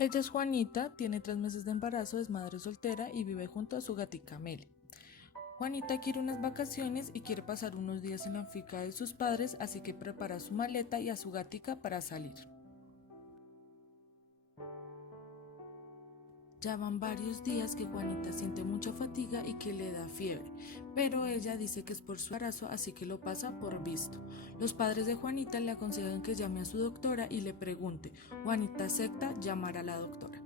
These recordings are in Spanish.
Ella es Juanita, tiene 3 meses de embarazo, es madre soltera y vive junto a su gatica Meli. Juanita quiere unas vacaciones y quiere pasar unos días en la finca de sus padres, así que prepara su maleta y a su gatica para salir. Ya van varios días que Juanita siente mucha fatiga y que le da fiebre, pero ella dice que es por su embarazo, así que lo pasa por visto. Los padres de Juanita le aconsejan que llame a su doctora y le pregunte. Juanita acepta llamar a la doctora.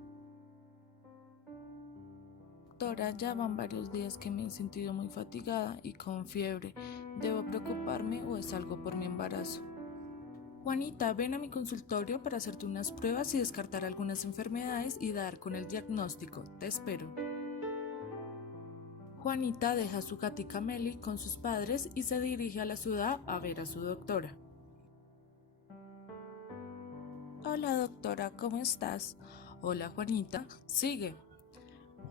Doctora, ya van varios días que me he sentido muy fatigada y con fiebre. ¿Debo preocuparme o es algo por mi embarazo? Juanita, ven a mi consultorio para hacerte unas pruebas y descartar algunas enfermedades y dar con el diagnóstico. Te espero. Juanita deja a su gatica Meli con sus padres y se dirige a la ciudad a ver a su doctora. Hola doctora, ¿cómo estás? Hola Juanita, sigue.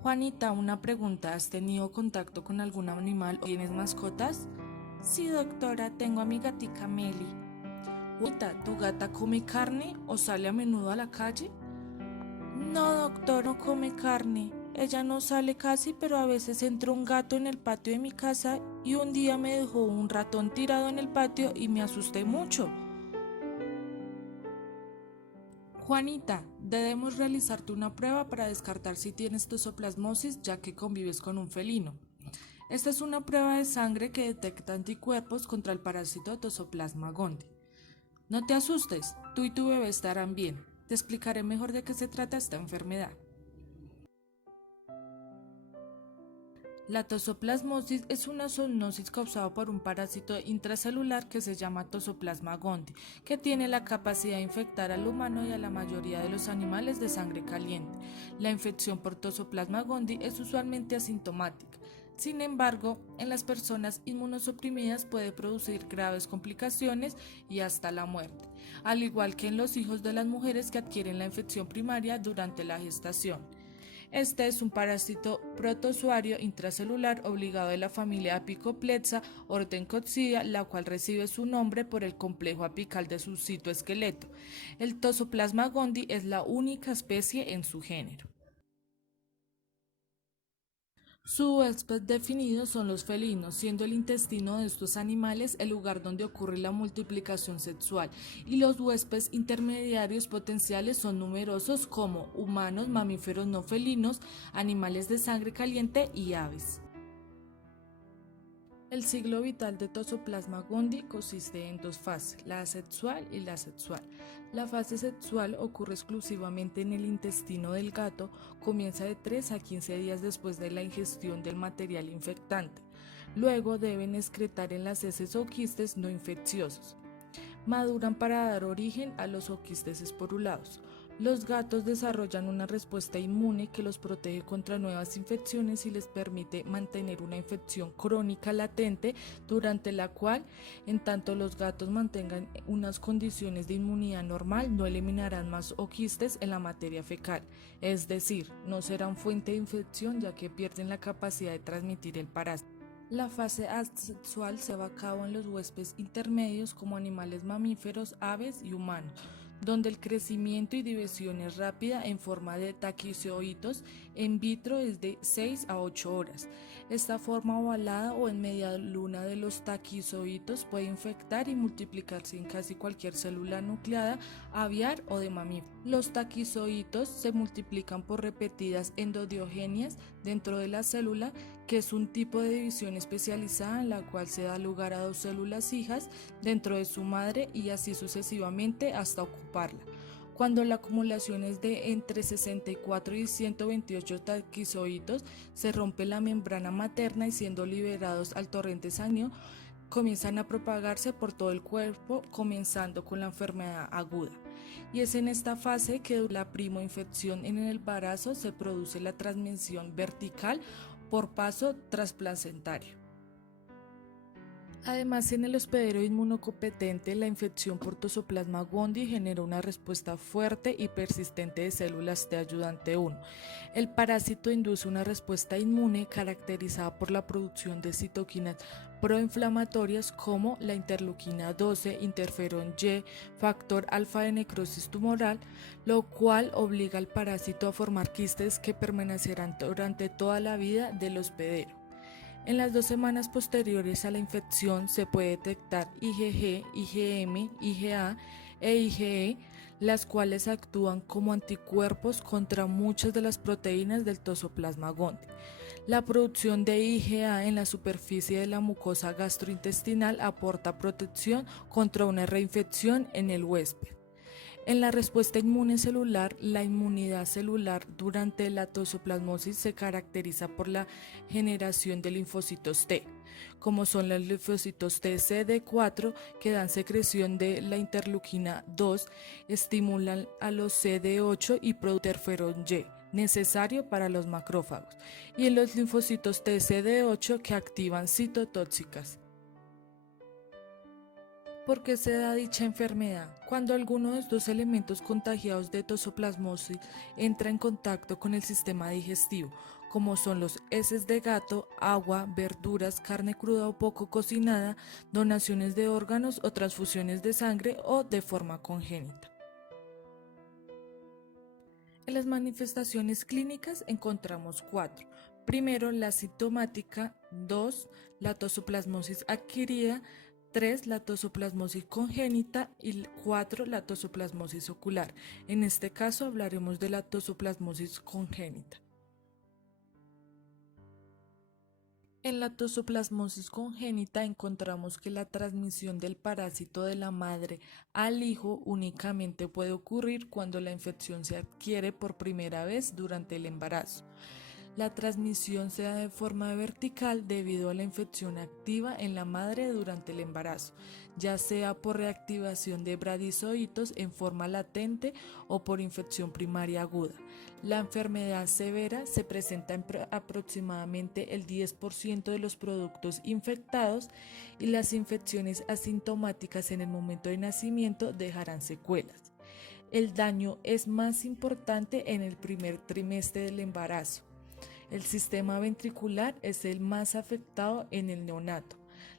Juanita, una pregunta, ¿has tenido contacto con algún animal o tienes mascotas? Sí doctora, tengo a mi gatica Meli. Juanita, ¿tu gata come carne o sale a menudo a la calle? No, doctor, no come carne. Ella no sale casi, pero a veces entra un gato en el patio de mi casa y un día me dejó un ratón tirado en el patio y me asusté mucho. Juanita, debemos realizarte una prueba para descartar si tienes tosoplasmosis ya que convives con un felino. Esta es una prueba de sangre que detecta anticuerpos contra el parásito Toxoplasma gondii. No te asustes, tú y tu bebé estarán bien. Te explicaré mejor de qué se trata esta enfermedad. La tosoplasmosis es una zoonosis causada por un parásito intracelular que se llama Toxoplasma gondii, que tiene la capacidad de infectar al humano y a la mayoría de los animales de sangre caliente. La infección por Toxoplasma gondii es usualmente asintomática. Sin embargo, en las personas inmunosuprimidas puede producir graves complicaciones y hasta la muerte, al igual que en los hijos de las mujeres que adquieren la infección primaria durante la gestación. Este es un parásito protozoario intracelular obligado de la familia Apicoplexa ortoencoccidia, la cual recibe su nombre por el complejo apical de su citoesqueleto. El Toxoplasma gondii es la única especie en su género. Su huésped definido son los felinos, siendo el intestino de estos animales el lugar donde ocurre la multiplicación sexual, y los huéspedes intermediarios potenciales son numerosos como humanos, mamíferos no felinos, animales de sangre caliente y aves. El ciclo vital de Toxoplasma gondii consiste en dos fases, la asexual y la sexual. La fase sexual ocurre exclusivamente en el intestino del gato, comienza de 3 a 15 días después de la ingestión del material infectante. Luego deben excretar en las heces o quistes no infecciosos. Maduran para dar origen a los oquistes esporulados. Los gatos desarrollan una respuesta inmune que los protege contra nuevas infecciones y les permite mantener una infección crónica latente durante la cual, en tanto los gatos mantengan unas condiciones de inmunidad normal, no eliminarán más oquistes en la materia fecal, es decir, no serán fuente de infección ya que pierden la capacidad de transmitir el parásito. La fase asexual se va a cabo en los huéspedes intermedios como animales mamíferos, aves y humanos, donde el crecimiento y división es rápida en forma de taquizoitos in vitro es de 6 a 8 horas. Esta forma ovalada o en media luna de los taquizoitos puede infectar y multiplicarse en casi cualquier célula nucleada, aviar o de mamífero. Los taquizoitos se multiplican por repetidas endodiogenias dentro de la célula, que es un tipo de división especializada en la cual se da lugar a dos células hijas dentro de su madre y así sucesivamente hasta ocuparla. Cuando la acumulación es de entre 64 y 128 taquizoitos, se rompe la membrana materna y siendo liberados al torrente sanguíneo, comienzan a propagarse por todo el cuerpo, comenzando con la enfermedad aguda. Y es en esta fase que la primoinfección en el embarazo se produce la transmisión vertical por paso transplacentario. Además, en el hospedero inmunocompetente, la infección por Toxoplasma gondii genera una respuesta fuerte y persistente de células T ayudante 1. El parásito induce una respuesta inmune caracterizada por la producción de citoquinas proinflamatorias como la interleuquina 12, interferón Y, factor alfa de necrosis tumoral, lo cual obliga al parásito a formar quistes que permanecerán durante toda la vida del hospedero. En las 2 semanas posteriores a la infección se puede detectar IgG, IgM, IgA e IgE, las cuales actúan como anticuerpos contra muchas de las proteínas del Toxoplasma gondii. La producción de IgA en la superficie de la mucosa gastrointestinal aporta protección contra una reinfección en el huésped. En la respuesta inmune celular, la inmunidad celular durante la toxoplasmosis se caracteriza por la generación de linfocitos T, como son los linfocitos T CD4 que dan secreción de la interleuquina 2, estimulan a los CD8 y prointerferón Y, necesario para los macrófagos, y en los linfocitos T CD8 que activan citotóxicas. ¿Por qué se da dicha enfermedad? Cuando alguno de estos elementos contagiados de toxoplasmosis entra en contacto con el sistema digestivo, como son los heces de gato, agua, verduras, carne cruda o poco cocinada, donaciones de órganos o transfusiones de sangre o de forma congénita. En las manifestaciones clínicas encontramos 4. Primero, la sintomática. 2. La toxoplasmosis adquirida. 3. La toxoplasmosis congénita y 4. La toxoplasmosis ocular. En este caso hablaremos de la toxoplasmosis congénita. En la toxoplasmosis congénita encontramos que la transmisión del parásito de la madre al hijo únicamente puede ocurrir cuando la infección se adquiere por primera vez durante el embarazo. La transmisión se da de forma vertical debido a la infección activa en la madre durante el embarazo, ya sea por reactivación de bradizoitos en forma latente o por infección primaria aguda. La enfermedad severa se presenta en aproximadamente el 10% de los productos infectados y las infecciones asintomáticas en el momento de nacimiento dejarán secuelas. El daño es más importante en el primer trimestre del embarazo. El sistema ventricular es el más afectado en el neonato.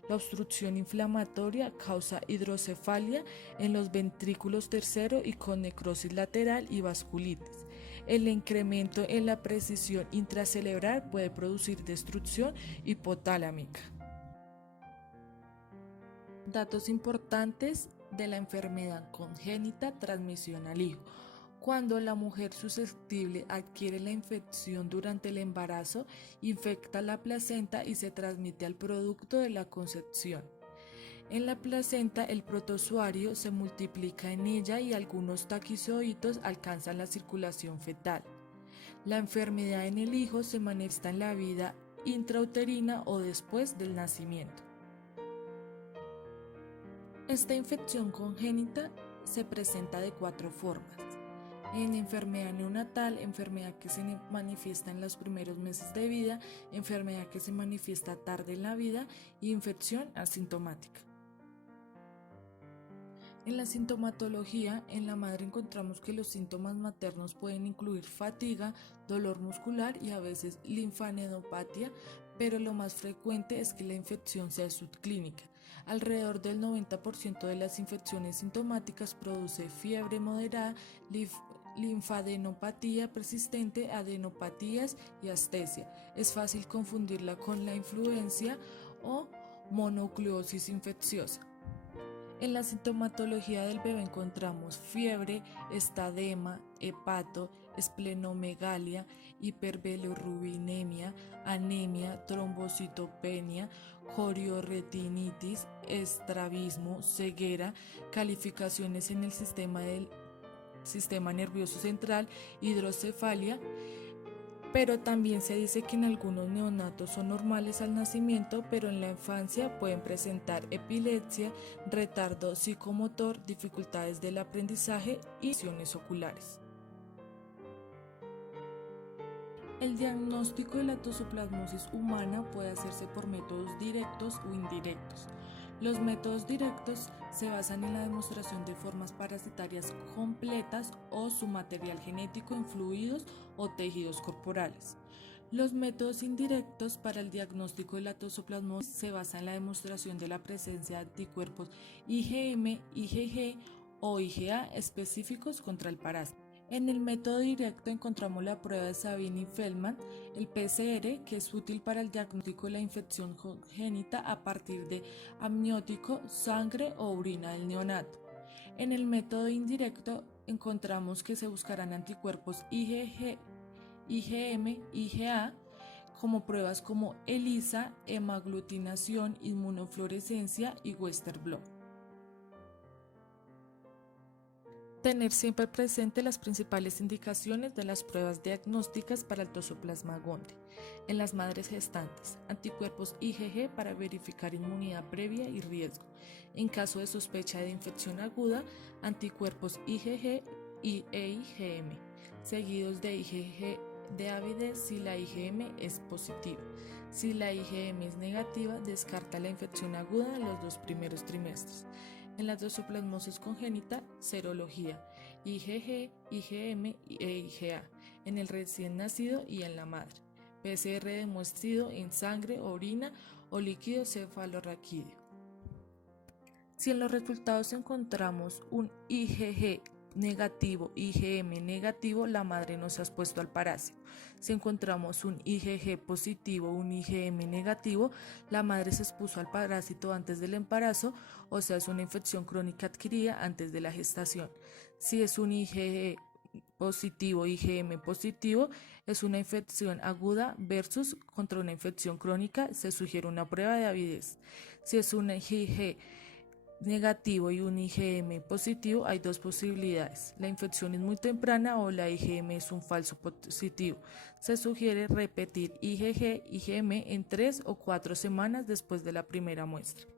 La obstrucción inflamatoria causa hidrocefalia en los ventrículos tercero y con necrosis lateral y vasculitis. El incremento en la precisión intracerebral puede producir destrucción hipotalámica. Datos importantes de la enfermedad congénita, transmisión al hijo. Cuando la mujer susceptible adquiere la infección durante el embarazo, infecta la placenta y se transmite al producto de la concepción. En la placenta, el protozoario se multiplica en ella y algunos taquizoitos alcanzan la circulación fetal. La enfermedad en el hijo se manifiesta en la vida intrauterina o después del nacimiento. Esta infección congénita se presenta de 4 formas. En enfermedad neonatal, enfermedad que se manifiesta en los primeros meses de vida, enfermedad que se manifiesta tarde en la vida y infección asintomática. En la sintomatología, en la madre encontramos que los síntomas maternos pueden incluir fatiga, dolor muscular y a veces linfadenopatía, pero lo más frecuente es que la infección sea subclínica. Alrededor del 90% de las infecciones sintomáticas produce fiebre moderada, linfadenopatía persistente, adenopatías y astesia. Es fácil confundirla con la influencia o mononucleosis infecciosa. En la sintomatología del bebé encontramos fiebre, estadema, hepato, esplenomegalia, hiperbilirrubinemia, anemia, trombocitopenia, chorioretinitis, estrabismo, ceguera, calificaciones en el sistema nervioso central, hidrocefalia, pero también se dice que en algunos neonatos son normales al nacimiento, pero en la infancia pueden presentar epilepsia, retardo psicomotor, dificultades del aprendizaje y lesiones oculares. El diagnóstico de la toxoplasmosis humana puede hacerse por métodos directos o indirectos. Los métodos directos se basan en la demostración de formas parasitarias completas o su material genético en fluidos o tejidos corporales. Los métodos indirectos para el diagnóstico de la toxoplasmosis se basan en la demostración de la presencia de anticuerpos IgM, IgG o IgA específicos contra el parásito. En el método directo encontramos la prueba de Sabin y Feldman, el PCR, que es útil para el diagnóstico de la infección congénita a partir de amniótico, sangre o orina del neonato. En el método indirecto encontramos que se buscarán anticuerpos IgG, IgM, IgA, como pruebas como ELISA, hemaglutinación, inmunofluorescencia y Western blot. Tener siempre presente las principales indicaciones de las pruebas diagnósticas para el Toxoplasma gondii. En las madres gestantes, anticuerpos IgG para verificar inmunidad previa y riesgo. En caso de sospecha de infección aguda, anticuerpos IgG e IgM, seguidos de IgG de avidez si la IgM es positiva. Si la IgM es negativa, descarta la infección aguda en los 2 primeros trimestres. En la toxoplasmosis congénita, serología, IgG, IgM e IgA, en el recién nacido y en la madre. PCR de muestreo en sangre, orina o líquido cefalorraquídeo. Si en los resultados encontramos un IgG negativo, IgM negativo, la madre no se ha expuesto al parásito. Si encontramos un IgG positivo, un IgM negativo, la madre se expuso al parásito antes del embarazo, o sea, es una infección crónica adquirida antes de la gestación. Si es un IgG positivo, IgM positivo, es una infección aguda versus contra una infección crónica, se sugiere una prueba de avidez. Si es un IgG negativo y un IgM positivo, hay 2 posibilidades. La infección es muy temprana o la IgM es un falso positivo. Se sugiere repetir IgG, IgM en 3 o 4 semanas después de la primera muestra.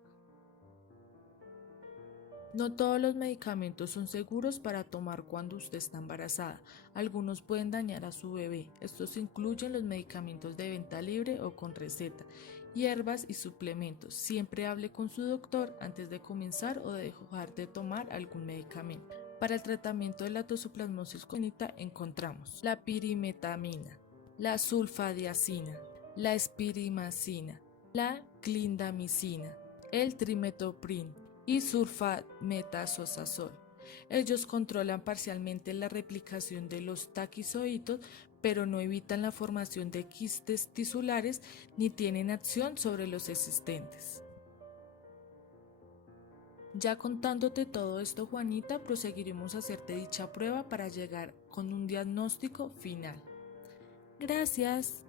No todos los medicamentos son seguros para tomar cuando usted está embarazada. Algunos pueden dañar a su bebé. Estos incluyen los medicamentos de venta libre o con receta, hierbas y suplementos. Siempre hable con su doctor antes de comenzar o de dejar de tomar algún medicamento. Para el tratamiento de la toxoplasmosis congénita encontramos la pirimetamina, la sulfadiazina, la espirimacina, la clindamicina, el trimetoprim y sulfametazosazol. Ellos controlan parcialmente la replicación de los taquizoitos, pero no evitan la formación de quistes tisulares ni tienen acción sobre los existentes. Ya contándote todo esto, Juanita, proseguiremos a hacerte dicha prueba para llegar con un diagnóstico final. Gracias.